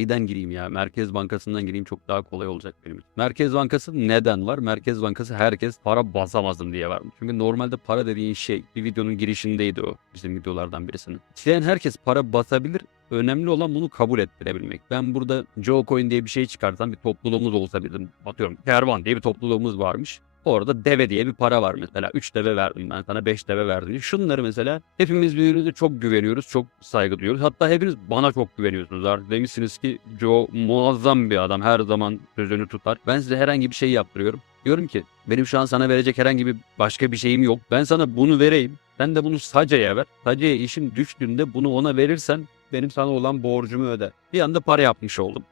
Neyden gireyim ya? Merkez Bankası'ndan gireyim çok daha kolay olacak benim için. Merkez Bankası neden var? Merkez Bankası herkes para basamazdım diye var. Çünkü normalde para dediğin şey bir videonun girişindeydi o bizim videolardan birisinin. İsteyen herkes para basabilir. Önemli olan bunu kabul ettirebilmek. Ben burada Joe Coin diye bir şey çıkartan bir topluluğumuz olsa dedim. Atıyorum Kervan diye bir topluluğumuz varmış. Orada deve diye bir para var mesela. 3 deve verdim ben sana 5 deve verdim. Şunları mesela hepimiz birbirimize çok güveniyoruz. Çok saygı duyuyoruz. Hatta hepiniz bana çok güveniyorsunuz. Artık demişsiniz ki Joe muazzam bir adam. Her zaman sözünü tutar. Ben size herhangi bir şey yaptırıyorum. Diyorum ki benim şu an sana verecek herhangi bir başka bir şeyim yok. Ben sana bunu vereyim. Sen de bunu Saca'ya ver. Saca'ya işim düştüğünde bunu ona verirsen benim sana olan borcumu öder. Bir anda para yapmış oldum.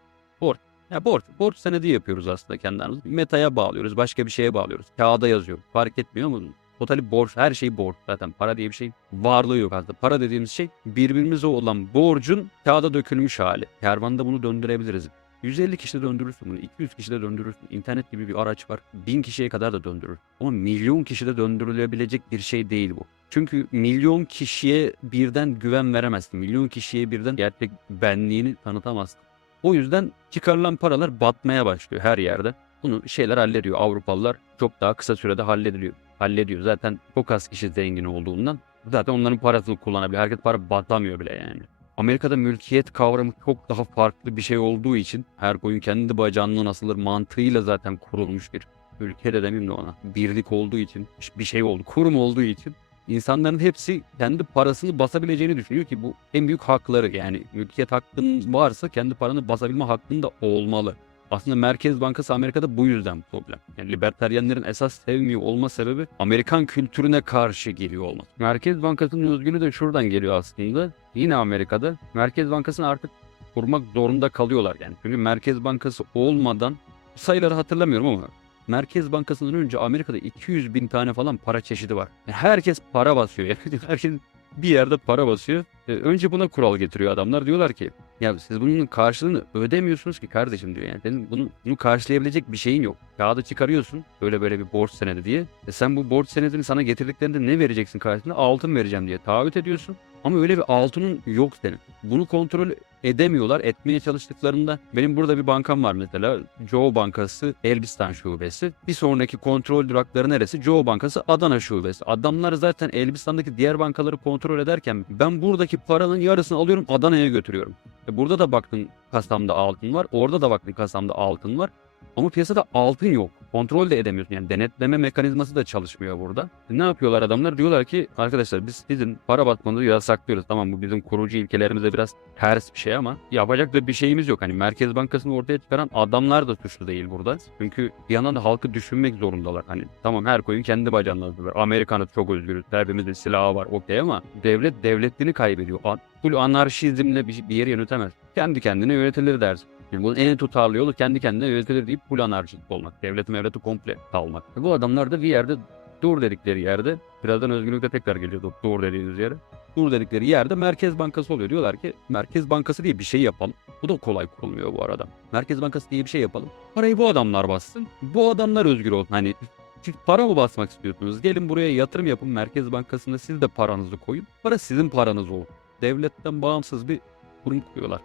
Borç. Ya borç. Borç senedi yapıyoruz aslında kendi aramızda. Metaya bağlıyoruz. Başka bir şeye bağlıyoruz. Kağıda yazıyor. Fark etmiyor mu? Totali borç. Her şey borç zaten. Para diye bir şey varlığı yok aslında. Para dediğimiz şey birbirimize olan borcun kağıda dökülmüş hali. Kervanda bunu döndürebiliriz. 150 kişide döndürürsün bunu. 200 kişide döndürürsün. İnternet gibi bir araç var. 1000 kişiye kadar da döndürür. Ama milyon kişide döndürülebilecek bir şey değil bu. Çünkü milyon kişiye birden güven veremezsin. Milyon kişiye birden gerçek benliğini tanıtamazsın. O yüzden çıkarılan paralar batmaya başlıyor her yerde. Bunu şeyler hallediyor. Avrupalılar çok daha kısa sürede hallediliyor. Hallediyor. Zaten çok az kişi zengin olduğundan zaten onların parasını kullanabiliyor. Herkes para batamıyor bile yani. Amerika'da mülkiyet kavramı çok daha farklı bir şey olduğu için her koyun kendi bacağından asılır mantığıyla zaten kurulmuş bir ülke de demeyeyim de ona. Birlik olduğu için bir şey oldu. Kurum olduğu için insanların hepsi kendi parasını basabileceğini düşünüyor ki bu en büyük hakları yani mülkiyet hakkın varsa kendi paranı basabilme hakkın da olmalı. Aslında Merkez Bankası Amerika'da bu yüzden problem. Yani libertaryenlerin esas sevmiyor olma sebebi Amerikan kültürüne karşı geliyor olması. Merkez Bankası'nın özgünü de şuradan geliyor aslında. Yine Amerika'da Merkez Bankası'nı artık kurmak zorunda kalıyorlar yani. Çünkü Merkez Bankası olmadan sayıları hatırlamıyorum ama Merkez Bankası'ndan önce Amerika'da 200 bin tane falan para çeşidi var. Herkes para basıyor. Yani herkes bir yerde para basıyor. Ee, önce buna kural getiriyor adamlar. Diyorlar ki ya siz bunun karşılığını ödemiyorsunuz ki kardeşim diyor. Yani senin bunu, bunu karşılayabilecek bir şeyin yok. Kağıdı çıkarıyorsun böyle böyle bir borç senedi diye. E sen bu borç senedini sana getirdiklerinde ne vereceksin karşılığında? Altın vereceğim diye taahhüt ediyorsun. Ama öyle bir altının yok senin. Bunu kontrol edemiyorlar. Etmeye çalıştıklarında benim burada bir bankam var mesela. Joe Bankası Elbistan Şubesi. Bir sonraki kontrol durakları neresi? Joe Bankası Adana Şubesi. Adamlar zaten Elbistan'daki diğer bankaları kontrol ederken ben buradaki paranın yarısını alıyorum Adana'ya götürüyorum. E burada da baktın kasamda altın var. Orada da baktın kasamda altın var. Ama piyasada altın yok. Kontrol de edemiyorsun. Yani denetleme mekanizması da çalışmıyor burada. Ne yapıyorlar adamlar? Diyorlar ki arkadaşlar biz sizin para batmanızı yasaklıyoruz. Tamam bu bizim kurucu ilkelerimize biraz ters bir şey ama yapacak da bir şeyimiz yok. Hani Merkez Bankası'nı ortaya çıkaran adamlar da suçlu değil burada. Çünkü bir yandan da halkı düşünmek zorundalar. Hani tamam her koyun kendi bacağından tutar. Amerika'nın çok özgürüz. Hepimizin silahı var okey ama devlet devletliğini kaybediyor. Full anarşizmle bir, bir yeri yönetemez. Kendi kendine yönetilir dersin. Yani bunun en tutarlı yolu kendi kendine yönetilir deyip full anarşist olmak. Devleti mevleti komple salmak. E bu adamlar da bir yerde dur dedikleri yerde, birazdan özgürlükte tekrar geliyor dur dediğiniz yere. Dur dedikleri yerde Merkez Bankası oluyor. Diyorlar ki Merkez Bankası diye bir şey yapalım. Bu da kolay kurulmuyor bu arada. Merkez Bankası diye bir şey yapalım. Parayı bu adamlar bassın. Bu adamlar özgür olsun. Hani siz para mı basmak istiyorsunuz? Gelin buraya yatırım yapın. Merkez Bankası'nda siz de paranızı koyun. Para sizin paranız olsun. Devletten bağımsız bir kurum kuruyorlar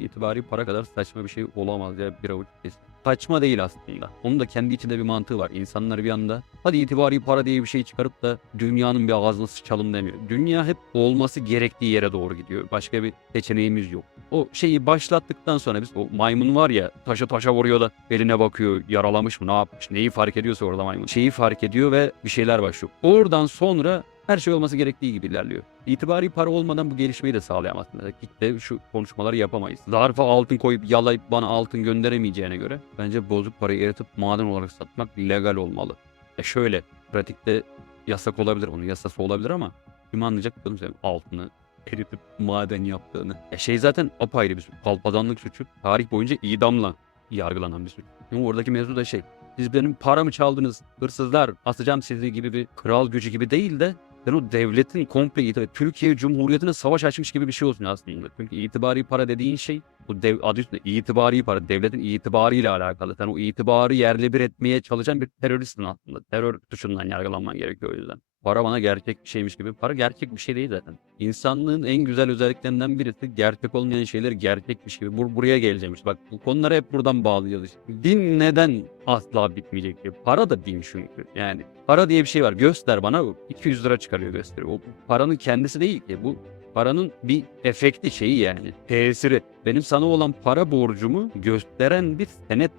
itibari para kadar saçma bir şey olamaz ya bir avuç kesin. Saçma değil aslında. Onun da kendi içinde bir mantığı var. İnsanlar bir anda hadi itibari para diye bir şey çıkarıp da dünyanın bir ağzına sıçalım demiyor. Dünya hep olması gerektiği yere doğru gidiyor. Başka bir seçeneğimiz yok. O şeyi başlattıktan sonra biz o maymun var ya taşa taşa vuruyor da eline bakıyor yaralamış mı ne yapmış neyi fark ediyorsa orada maymun. Şeyi fark ediyor ve bir şeyler başlıyor. Oradan sonra her şey olması gerektiği gibi ilerliyor. İtibari para olmadan bu gelişmeyi de sağlayamaz. Mesela kitle şu konuşmaları yapamayız. Zarfa altın koyup yalayıp bana altın gönderemeyeceğine göre bence bozuk parayı eritip maden olarak satmak legal olmalı. E şöyle pratikte yasak olabilir onun yasası olabilir ama kim anlayacak canım senin altını eritip maden yaptığını. E şey zaten apayrı bir suç. Kalpazanlık suçu tarih boyunca idamla yargılanan bir suç. Ama oradaki mevzu da şey siz benim paramı çaldınız hırsızlar asacağım sizi gibi bir kral gücü gibi değil de sen o devletin komple Türkiye Cumhuriyeti'ne savaş açmış gibi bir şey olsun aslında. Çünkü itibari para dediğin şey bu dev, adı üstünde itibari para, devletin itibarıyla alakalı. Sen o itibarı yerle bir etmeye çalışan bir teröristsin aslında. Terör suçundan yargılanman gerekiyor o yüzden. Para bana gerçek bir şeymiş gibi. Para gerçek bir şey değil zaten. İnsanlığın en güzel özelliklerinden birisi gerçek olmayan şeyleri gerçekmiş gibi. Bur buraya geleceğim işte. Bak bu konuları hep buradan bağlayacağız işte. Din neden asla bitmeyecek diye. Para da din çünkü. Yani para diye bir şey var. Göster bana 200 lira çıkarıyor gösteriyor. O paranın kendisi değil ki. Bu paranın bir efekti şeyi yani. Tesiri. Benim sana olan para borcumu gösteren bir senet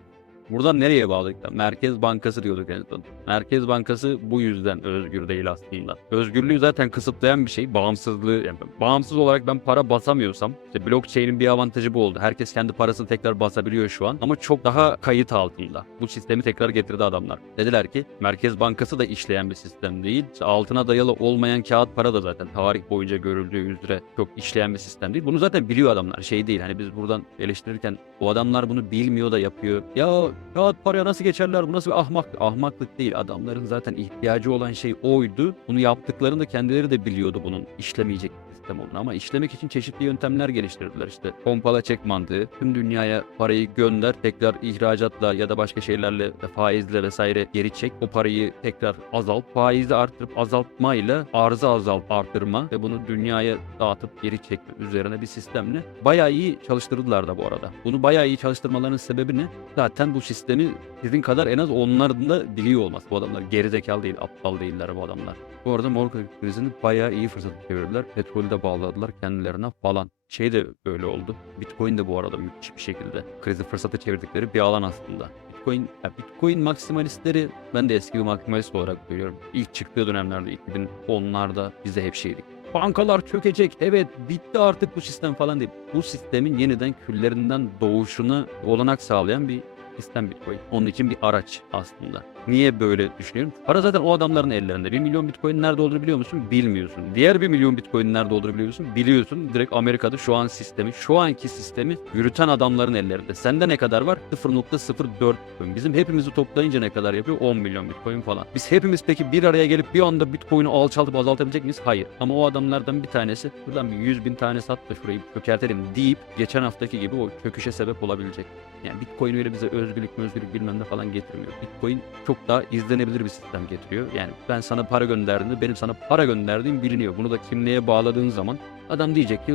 Buradan nereye bağladık? da? Merkez Bankası diyorduk en son. Merkez Bankası bu yüzden özgür değil aslında. Özgürlüğü zaten kısıtlayan bir şey. Bağımsızlığı, yani bağımsız olarak ben para basamıyorsam, işte blockchain'in bir avantajı bu oldu. Herkes kendi parasını tekrar basabiliyor şu an ama çok daha kayıt altında. Bu sistemi tekrar getirdi adamlar. Dediler ki Merkez Bankası da işleyen bir sistem değil. İşte altına dayalı olmayan kağıt para da zaten tarih boyunca görüldüğü üzere çok işleyen bir sistem değil. Bunu zaten biliyor adamlar. Şey değil hani biz buradan eleştirirken o adamlar bunu bilmiyor da yapıyor. Ya kağıt paraya nasıl geçerler? Bu nasıl bir ahmak? Ahmaklık değil. Adamların zaten ihtiyacı olan şey oydu. Bunu yaptıklarında kendileri de biliyordu bunun işlemeyecek sistem olduğunu. Ama işlemek için çeşitli yöntemler geliştirdiler işte. Pompala çek mantığı. Tüm dünyaya parayı gönder. Tekrar ihracatla ya da başka şeylerle faizle vesaire geri çek. O parayı tekrar azalt. Faizi arttırıp azaltmayla arzı azalt arttırma ve bunu dünyaya dağıtıp geri çekme üzerine bir sistemle bayağı iyi çalıştırdılar da bu arada. Bunu bayağı iyi çalıştırmalarının sebebi ne? Zaten bu sistemi sizin kadar en az onların da biliyor olması. Bu adamlar gerizekalı değil, aptal değiller bu adamlar. Bu arada mortgage krizini bayağı iyi fırsat çevirdiler. Petrolü de bağladılar kendilerine falan. Şey de böyle oldu. Bitcoin de bu arada müthiş bir şekilde krizi fırsata çevirdikleri bir alan aslında. Bitcoin, ya Bitcoin maksimalistleri ben de eski bir maksimalist olarak görüyorum. İlk çıktığı dönemlerde 2010'larda biz de hep şeydik. Bankalar çökecek. Evet bitti artık bu sistem falan değil. Bu sistemin yeniden küllerinden doğuşuna olanak sağlayan bir sistem Bitcoin. Onun için bir araç aslında. Niye böyle düşünüyorum? Para zaten o adamların ellerinde. 1 milyon Bitcoin nerede olduğunu biliyor musun? Bilmiyorsun. Diğer 1 milyon Bitcoin nerede olduğunu biliyor musun? Biliyorsun. Direkt Amerika'da şu an sistemi, şu anki sistemi yürüten adamların ellerinde. Sende ne kadar var? 0.04 Bitcoin. Bizim hepimizi toplayınca ne kadar yapıyor? 10 milyon Bitcoin falan. Biz hepimiz peki bir araya gelip bir anda Bitcoin'i alçaltıp azaltabilecek miyiz? Hayır. Ama o adamlardan bir tanesi buradan bir 100 bin tane sat da şurayı çökertelim deyip geçen haftaki gibi o çöküşe sebep olabilecek. Yani Bitcoin öyle bize özgürlük özgürlük bilmem ne falan getirmiyor. Bitcoin çok daha izlenebilir bir sistem getiriyor. Yani ben sana para gönderdiğimde benim sana para gönderdiğim biliniyor. Bunu da kimliğe bağladığın zaman adam diyecek ki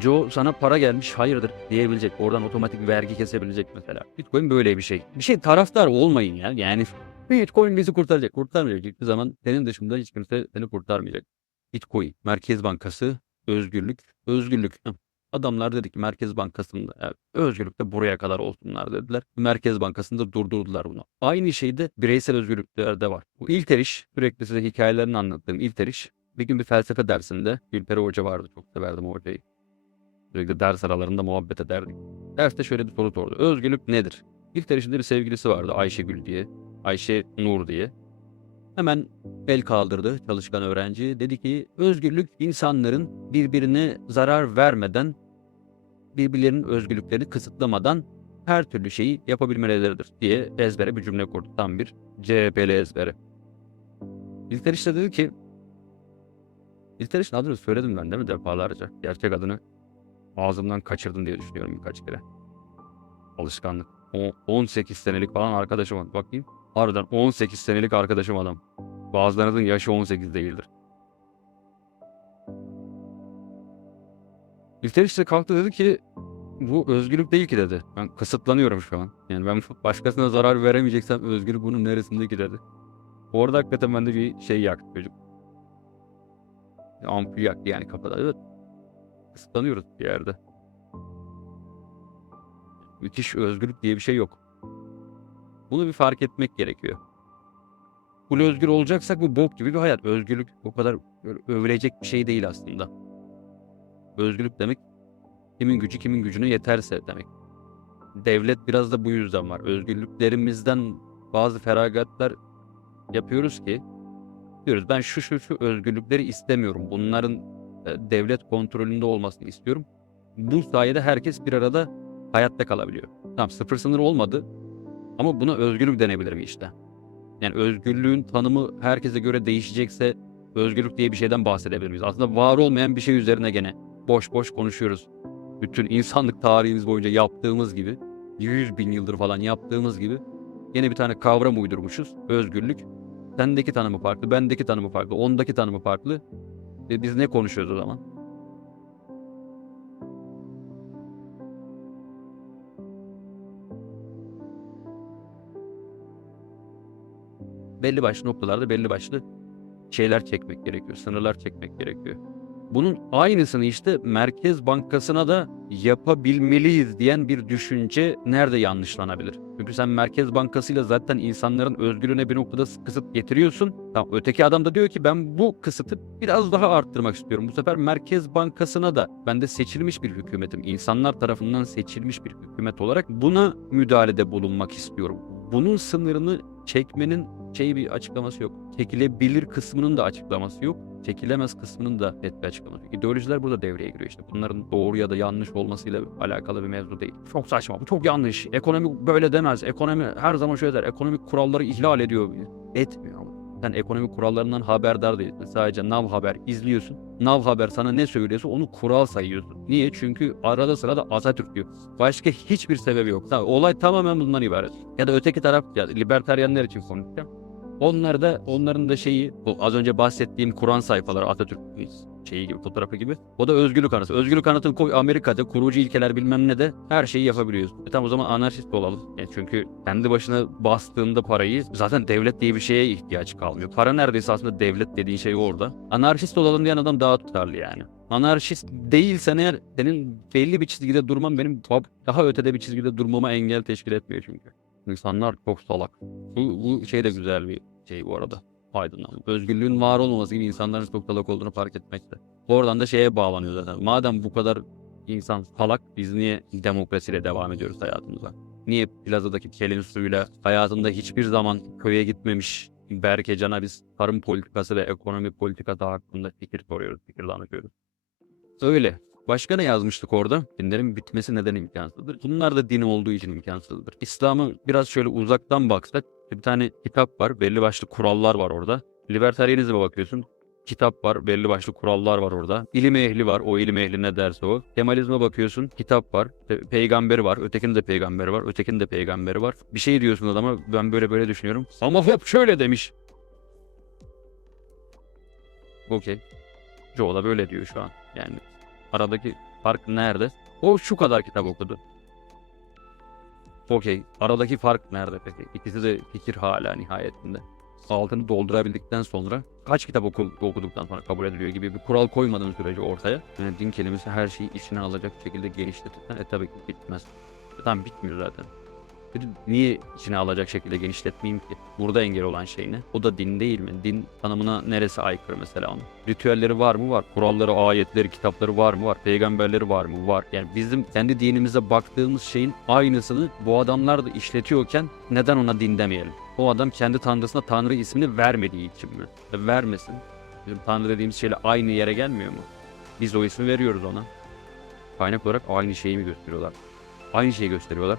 Joe sana para gelmiş hayırdır diyebilecek. Oradan otomatik vergi kesebilecek mesela. Bitcoin böyle bir şey. Bir şey taraftar olmayın ya. Yani Bitcoin bizi kurtaracak. Kurtarmayacak. Hiçbir zaman senin dışında hiç kimse seni kurtarmayacak. Bitcoin, Merkez Bankası, özgürlük, özgürlük. Adamlar dedi ki Merkez Bankası'nda yani özgürlük de buraya kadar olsunlar dediler. Merkez Bankası'nda durdurdular bunu. Aynı şey de bireysel özgürlüklerde var. Bu ilk eriş sürekli size hikayelerini anlattığım ilk eriş bir gün bir felsefe dersinde Gülperi Hoca vardı. Çok severdim hocayı. Sürekli ders aralarında muhabbet ederdik. Derste şöyle bir soru sordu. Özgürlük nedir? İlk erişinde bir sevgilisi vardı Ayşegül diye. Ayşe Nur diye. Hemen el kaldırdı çalışkan öğrenci. Dedi ki özgürlük insanların birbirine zarar vermeden, birbirlerinin özgürlüklerini kısıtlamadan her türlü şeyi yapabilmeleridir diye ezbere bir cümle kurdu. Tam bir CHP'li ezbere. İlteriş de dedi ki İlteriş'in adını söyledim ben değil mi defalarca? Gerçek adını ağzımdan kaçırdım diye düşünüyorum birkaç kere. Alışkanlık. O 18 senelik falan arkadaşım. Bakayım. Harbiden 18 senelik arkadaşım adam. Bazılarınızın yaşı 18 değildir. İlteriş de kalktı dedi ki bu özgürlük değil ki dedi. Ben kısıtlanıyorum şu an. Yani ben başkasına zarar veremeyeceksem özgürlük bunun neresinde ki dedi. Orada hakikaten bende bir şey yaktı çocuk. Ampul yaktı yani kafada. Evet. Kısıtlanıyoruz bir yerde. Müthiş özgürlük diye bir şey yok. Bunu bir fark etmek gerekiyor. Full özgür olacaksak bu bok gibi bir hayat. Özgürlük o kadar övülecek bir şey değil aslında. Özgürlük demek kimin gücü kimin gücüne yeterse demek. Devlet biraz da bu yüzden var. Özgürlüklerimizden bazı feragatlar yapıyoruz ki diyoruz ben şu şu şu özgürlükleri istemiyorum. Bunların e, devlet kontrolünde olmasını istiyorum. Bu sayede herkes bir arada hayatta kalabiliyor. Tamam sıfır sınır olmadı ama buna özgürlük denebilir mi işte? Yani özgürlüğün tanımı herkese göre değişecekse özgürlük diye bir şeyden bahsedebilir miyiz? Aslında var olmayan bir şey üzerine gene boş boş konuşuyoruz. Bütün insanlık tarihimiz boyunca yaptığımız gibi 100 bin yıldır falan yaptığımız gibi yine bir tane kavram uydurmuşuz. Özgürlük. Sendeki tanımı farklı, bendeki tanımı farklı, ondaki tanımı farklı. Ve biz ne konuşuyoruz o zaman? Belli başlı noktalarda belli başlı şeyler çekmek gerekiyor, sınırlar çekmek gerekiyor. Bunun aynısını işte Merkez Bankası'na da yapabilmeliyiz diyen bir düşünce nerede yanlışlanabilir? Çünkü sen Merkez Bankası'yla zaten insanların özgürlüğüne bir noktada kısıt getiriyorsun. Tamam, öteki adam da diyor ki ben bu kısıtı biraz daha arttırmak istiyorum. Bu sefer Merkez Bankası'na da ben de seçilmiş bir hükümetim. insanlar tarafından seçilmiş bir hükümet olarak buna müdahalede bulunmak istiyorum. Bunun sınırını çekmenin şey bir açıklaması yok. Çekilebilir kısmının da açıklaması yok. Çekilemez kısmının da net bir açıklaması yok. İdeolojiler burada devreye giriyor işte. Bunların doğru ya da yanlış olmasıyla alakalı bir mevzu değil. Çok saçma, bu çok yanlış. Ekonomi böyle demez. Ekonomi her zaman şöyle der. Ekonomik kuralları ihlal ediyor. Etmiyor. Sen ekonomik kurallarından haberdar değilsin. Sadece Nav Haber izliyorsun. Nav Haber sana ne söylüyorsa onu kural sayıyorsun. Niye? Çünkü arada sırada Atatürk diyor. Başka hiçbir sebebi yok. Olay tamamen bundan ibaret. Ya da öteki taraf ya libertaryenler için konuşacağım. Onlar da onların da şeyi bu az önce bahsettiğim Kur'an sayfaları Atatürk şeyi gibi fotoğrafı gibi. O da özgürlük anıtı. Özgürlük anıtını koy Amerika'da kurucu ilkeler bilmem ne de her şeyi yapabiliyoruz. E tamam o zaman anarşist olalım. Yani çünkü kendi başına bastığında parayı zaten devlet diye bir şeye ihtiyaç kalmıyor. Para neredeyse aslında devlet dediğin şey orada. Anarşist olalım diyen adam daha tutarlı yani. Anarşist değilsen eğer senin belli bir çizgide durman benim daha ötede bir çizgide durmama engel teşkil etmiyor çünkü. İnsanlar çok salak. Bu, bu şey de güzel bir şey bu arada. Aydınlanma. Özgürlüğün var olmaması gibi insanların çok salak olduğunu fark etmekte. Oradan da şeye bağlanıyor zaten. Madem bu kadar insan salak biz niye demokrasiyle devam ediyoruz hayatımıza? Niye plazadaki kelin suyuyla hayatında hiçbir zaman köye gitmemiş Berke Can'a biz tarım politikası ve ekonomi politikası hakkında fikir soruyoruz, fikir danışıyoruz. Öyle. Başka ne yazmıştık orada? Dinlerin bitmesi neden imkansızdır? Bunlar da din olduğu için imkansızdır. İslam'ı biraz şöyle uzaktan baksak bir tane kitap var. Belli başlı kurallar var orada. Libertarianizme bakıyorsun. Kitap var. Belli başlı kurallar var orada. İlim ehli var. O ilim ehli ne derse o. Kemalizme bakıyorsun. Kitap var. Pe- peygamberi var. Ötekinin de peygamberi var. Ötekinin de peygamberi var. Bir şey diyorsun adama ben böyle böyle düşünüyorum. Ama hep şöyle demiş. Okey. Joe da böyle diyor şu an. Yani aradaki fark nerede? O şu kadar kitap okudu. Okey. Aradaki fark nerede peki? İkisi de fikir hala nihayetinde. Altını doldurabildikten sonra kaç kitap oku, okuduktan sonra kabul ediliyor gibi bir kural koymadığın sürece ortaya. Yani din kelimesi her şeyi içine alacak şekilde genişletirsen e tabii ki bitmez. Tamam bitmiyor zaten. Niye içine alacak şekilde genişletmeyeyim ki? Burada engel olan şey ne? O da din değil mi? Din tanımına neresi aykırı mesela onun? Ritüelleri var mı? Var. Kuralları, ayetleri, kitapları var mı? Var. Peygamberleri var mı? Var. Yani bizim kendi dinimize baktığımız şeyin aynısını bu adamlar da işletiyorken neden ona din demeyelim? O adam kendi tanrısına tanrı ismini vermediği için mi? E vermesin. Bizim tanrı dediğimiz şeyle aynı yere gelmiyor mu? Biz o ismi veriyoruz ona. Kaynak olarak aynı şeyi mi gösteriyorlar? Aynı şeyi gösteriyorlar.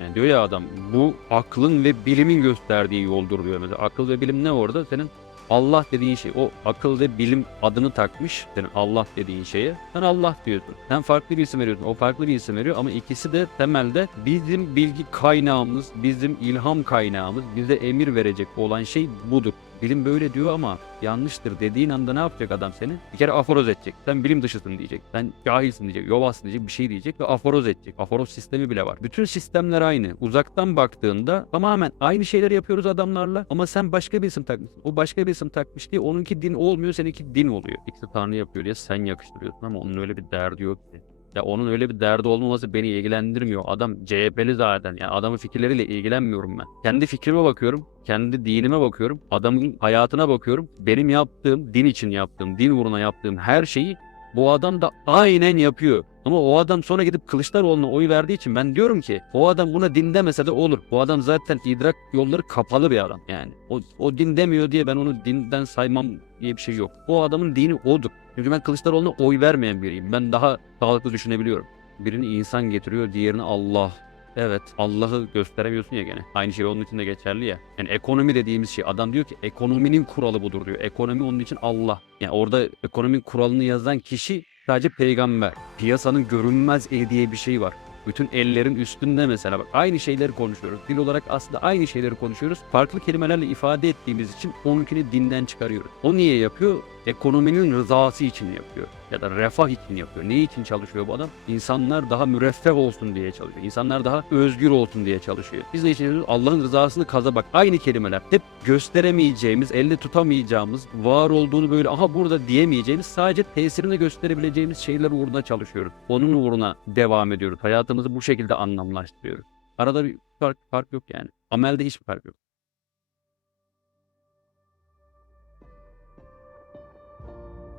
Yani diyor ya adam bu aklın ve bilimin gösterdiği yoldur diyor mesela. Akıl ve bilim ne orada? Senin Allah dediğin şey. O akıl ve bilim adını takmış senin Allah dediğin şeye. Sen Allah diyorsun. Sen farklı bir isim veriyorsun. O farklı bir isim veriyor ama ikisi de temelde bizim bilgi kaynağımız, bizim ilham kaynağımız, bize emir verecek olan şey budur. Bilim böyle diyor ama yanlıştır dediğin anda ne yapacak adam seni? Bir kere aforoz edecek. Sen bilim dışısın diyecek. Sen cahilsin diyecek. Yobazsın diyecek. Bir şey diyecek ve aforoz edecek. Aforoz sistemi bile var. Bütün sistemler aynı. Uzaktan baktığında tamamen aynı şeyleri yapıyoruz adamlarla ama sen başka bir isim takmışsın. O başka bir isim takmış diye onunki din olmuyor, seninki din oluyor. İkisi Tanrı yapıyor diye sen yakıştırıyorsun ama onun öyle bir derdi yok ki. Ya onun öyle bir derdi olmaması beni ilgilendirmiyor. Adam CHP'li zaten. Yani adamın fikirleriyle ilgilenmiyorum ben. Kendi fikrime bakıyorum. Kendi dinime bakıyorum. Adamın hayatına bakıyorum. Benim yaptığım, din için yaptığım, din uğruna yaptığım her şeyi bu adam da aynen yapıyor. Ama o adam sonra gidip Kılıçdaroğlu'na oy verdiği için ben diyorum ki o adam buna din demese de olur. Bu adam zaten idrak yolları kapalı bir adam yani. O, o din demiyor diye ben onu dinden saymam diye bir şey yok. O adamın dini odur. Çünkü ben Kılıçdaroğlu'na oy vermeyen biriyim. Ben daha sağlıklı düşünebiliyorum. Birini insan getiriyor, diğerini Allah. Evet, Allah'ı gösteremiyorsun ya gene. Aynı şey onun için de geçerli ya. Yani ekonomi dediğimiz şey adam diyor ki ekonominin kuralı budur diyor. Ekonomi onun için Allah. Yani orada ekonominin kuralını yazan kişi sadece peygamber. Piyasanın görünmez el diye bir şey var. Bütün ellerin üstünde mesela bak aynı şeyleri konuşuyoruz. Dil olarak aslında aynı şeyleri konuşuyoruz. Farklı kelimelerle ifade ettiğimiz için onunkini dinden çıkarıyoruz. O niye yapıyor? Ekonominin rızası için yapıyor. Ya da refah için yapıyor. Ne için çalışıyor bu adam? İnsanlar daha müreffeh olsun diye çalışıyor. İnsanlar daha özgür olsun diye çalışıyor. Biz de için Allah'ın rızasını kaza bak. Aynı kelimeler. Hep gösteremeyeceğimiz, elde tutamayacağımız, var olduğunu böyle aha burada diyemeyeceğimiz, sadece tesirini gösterebileceğimiz şeyler uğruna çalışıyoruz. Onun uğruna devam ediyoruz. Hayatımızı bu şekilde anlamlaştırıyoruz. Arada bir fark, fark yok yani. Amelde hiçbir fark yok.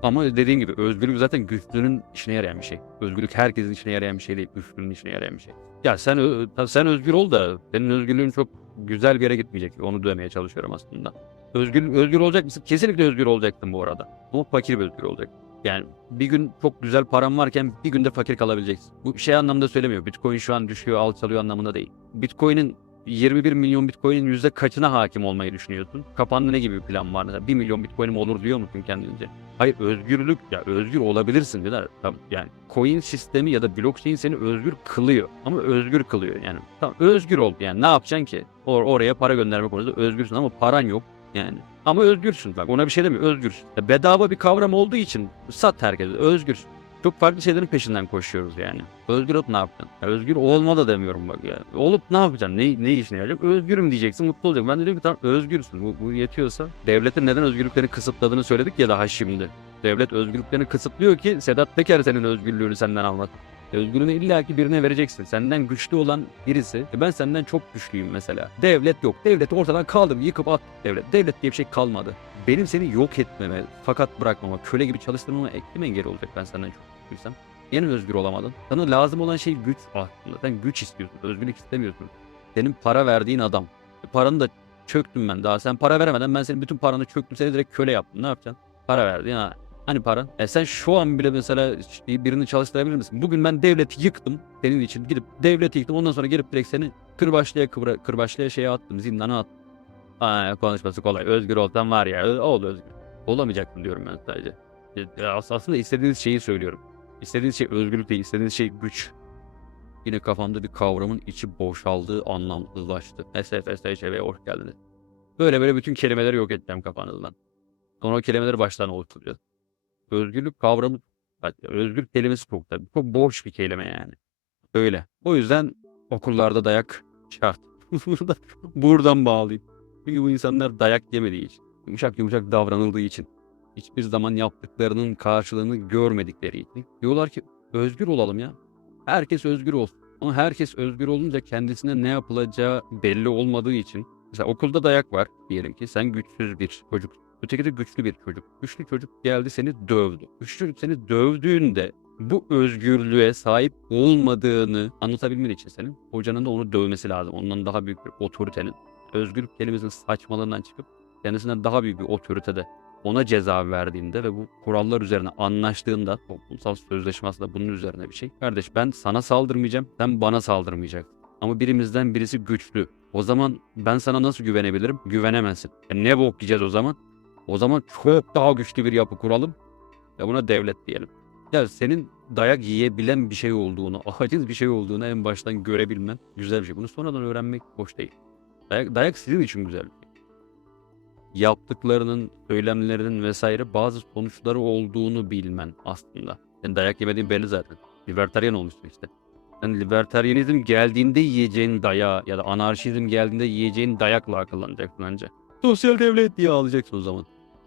Ama dediğim gibi özgürlük zaten güçlünün işine yarayan bir şey. Özgürlük herkesin işine yarayan bir şey değil. Güçlünün işine yarayan bir şey. Ya sen sen özgür ol da senin özgürlüğün çok güzel bir yere gitmeyecek. Onu demeye çalışıyorum aslında. Özgür, özgür olacak mısın? Kesinlikle özgür olacaksın bu arada. Ama fakir bir özgür olacak. Yani bir gün çok güzel param varken bir günde fakir kalabileceksin. Bu şey anlamda söylemiyor. Bitcoin şu an düşüyor, alçalıyor anlamında değil. Bitcoin'in 21 milyon Bitcoin'in yüzde kaçına hakim olmayı düşünüyorsun? Kafanda ne gibi bir plan var? Mesela 1 milyon Bitcoin'im olur diyor musun kendince? Hayır özgürlük ya özgür olabilirsin diyorlar. Tamam yani coin sistemi ya da blockchain seni özgür kılıyor. Ama özgür kılıyor yani. Tamam özgür ol yani ne yapacaksın ki? Or oraya para gönderme konusunda özgürsün ama paran yok yani. Ama özgürsün bak ona bir şey demiyor özgürsün. Ya bedava bir kavram olduğu için sat herkese özgürsün. Çok farklı şeylerin peşinden koşuyoruz yani. Özgür olup ne yapacaksın? Ya özgür olma da demiyorum bak ya. Olup ne yapacaksın? Ne, ne işine yarayacak? Özgürüm diyeceksin, mutlu olacaksın. Ben de diyorum ki tamam özgürsün. Bu, bu yetiyorsa. Devletin neden özgürlüklerini kısıtladığını söyledik ya daha şimdi. Devlet özgürlüklerini kısıtlıyor ki Sedat Peker senin özgürlüğünü senden almasın. Özgürlüğünü illaki birine vereceksin. Senden güçlü olan birisi. E Ben senden çok güçlüyüm mesela. Devlet yok. Devlet ortadan kaldım. Yıkıp at devlet. Devlet diye bir şey kalmadı. Benim seni yok etmeme, fakat bırakmama, köle gibi çalıştırmama eklim engel olacak ben senden çok güçlüysem. Yine özgür olamadın. Sana lazım olan şey güç aslında. Sen güç istiyorsun. Özgürlük istemiyorsun. Senin para verdiğin adam. E paranı da çöktüm ben daha. Sen para veremeden ben senin bütün paranı çöktüm. Seni direkt köle yaptım. Ne yapacaksın? Para verdin ha. Hani paran? E sen şu an bile mesela birini çalıştırabilir misin? Bugün ben devleti yıktım senin için. Gidip devleti yıktım. Ondan sonra gelip direkt seni kırbaçlıya kıvra, kırbaçlıya şeye attım. Zindana attım. Aa, konuşması kolay. Özgür olsan var ya. Ol özgür. Olamayacaktın diyorum ben sadece. E, as- Aslında istediğiniz şeyi söylüyorum. İstediğiniz şey özgürlük değil. istediğiniz şey güç. Yine kafamda bir kavramın içi boşaldığı anlamsızlaştı. SF, SHV hoş geldiniz. Böyle böyle bütün kelimeleri yok edeceğim kafanızdan. Sonra o kelimeleri baştan oluşturacağız. Özgürlük kavramı, özgür kelimesi çok da çok boş bir kelime yani. Öyle. O yüzden okullarda dayak şart. Burada, buradan bağlayayım. Çünkü bu insanlar dayak yemediği için, yumuşak yumuşak davranıldığı için, hiçbir zaman yaptıklarının karşılığını görmedikleri için diyorlar ki özgür olalım ya. Herkes özgür olsun. Ama herkes özgür olunca kendisine ne yapılacağı belli olmadığı için mesela okulda dayak var diyelim ki sen güçsüz bir çocuk. Öteki de güçlü bir çocuk. Güçlü çocuk geldi seni dövdü. Güçlü seni dövdüğünde bu özgürlüğe sahip olmadığını anlatabilmen için senin hocanın da onu dövmesi lazım. Ondan daha büyük bir otoritenin. Özgürlük kelimesinin saçmalığından çıkıp kendisinden daha büyük bir otoritede ona ceza verdiğinde ve bu kurallar üzerine anlaştığında toplumsal sözleşme aslında bunun üzerine bir şey. Kardeş ben sana saldırmayacağım, sen bana saldırmayacaksın. Ama birimizden birisi güçlü. O zaman ben sana nasıl güvenebilirim? Güvenemezsin. E ne bok yiyeceğiz o zaman? O zaman çok daha güçlü bir yapı kuralım. Ve buna devlet diyelim. Ya senin dayak yiyebilen bir şey olduğunu, aciz bir şey olduğunu en baştan görebilmen güzel bir şey. Bunu sonradan öğrenmek hoş değil. Dayak, dayak sizin için güzel bir şey. Yaptıklarının, söylemlerinin vesaire bazı sonuçları olduğunu bilmen aslında. Sen dayak yemediğin belli zaten. Libertaryen olmuşsun işte. Sen libertaryenizm geldiğinde yiyeceğin dayağı ya da anarşizm geldiğinde yiyeceğin dayakla akıllanacaksın anca. Sosyal devlet diye ağlayacaksın o zaman.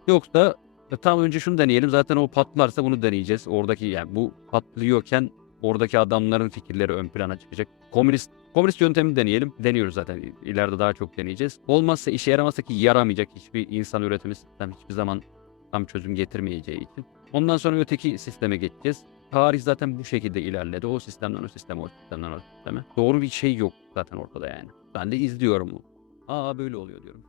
Yoksa e, tamam önce şunu deneyelim zaten o patlarsa bunu deneyeceğiz. Oradaki yani bu patlıyorken oradaki adamların fikirleri ön plana çıkacak. Komünist komünist yöntemi deneyelim. Deniyoruz zaten. İleride daha çok deneyeceğiz. Olmazsa işe yaramazsa ki yaramayacak hiçbir insan üretimi sistem hiçbir zaman tam çözüm getirmeyeceği için. Ondan sonra öteki sisteme geçeceğiz. Tarih zaten bu şekilde ilerledi. O sistemden o sisteme, o sistemden o sisteme. Doğru bir şey yok zaten ortada yani. Ben de izliyorum. Aa böyle oluyor diyorum.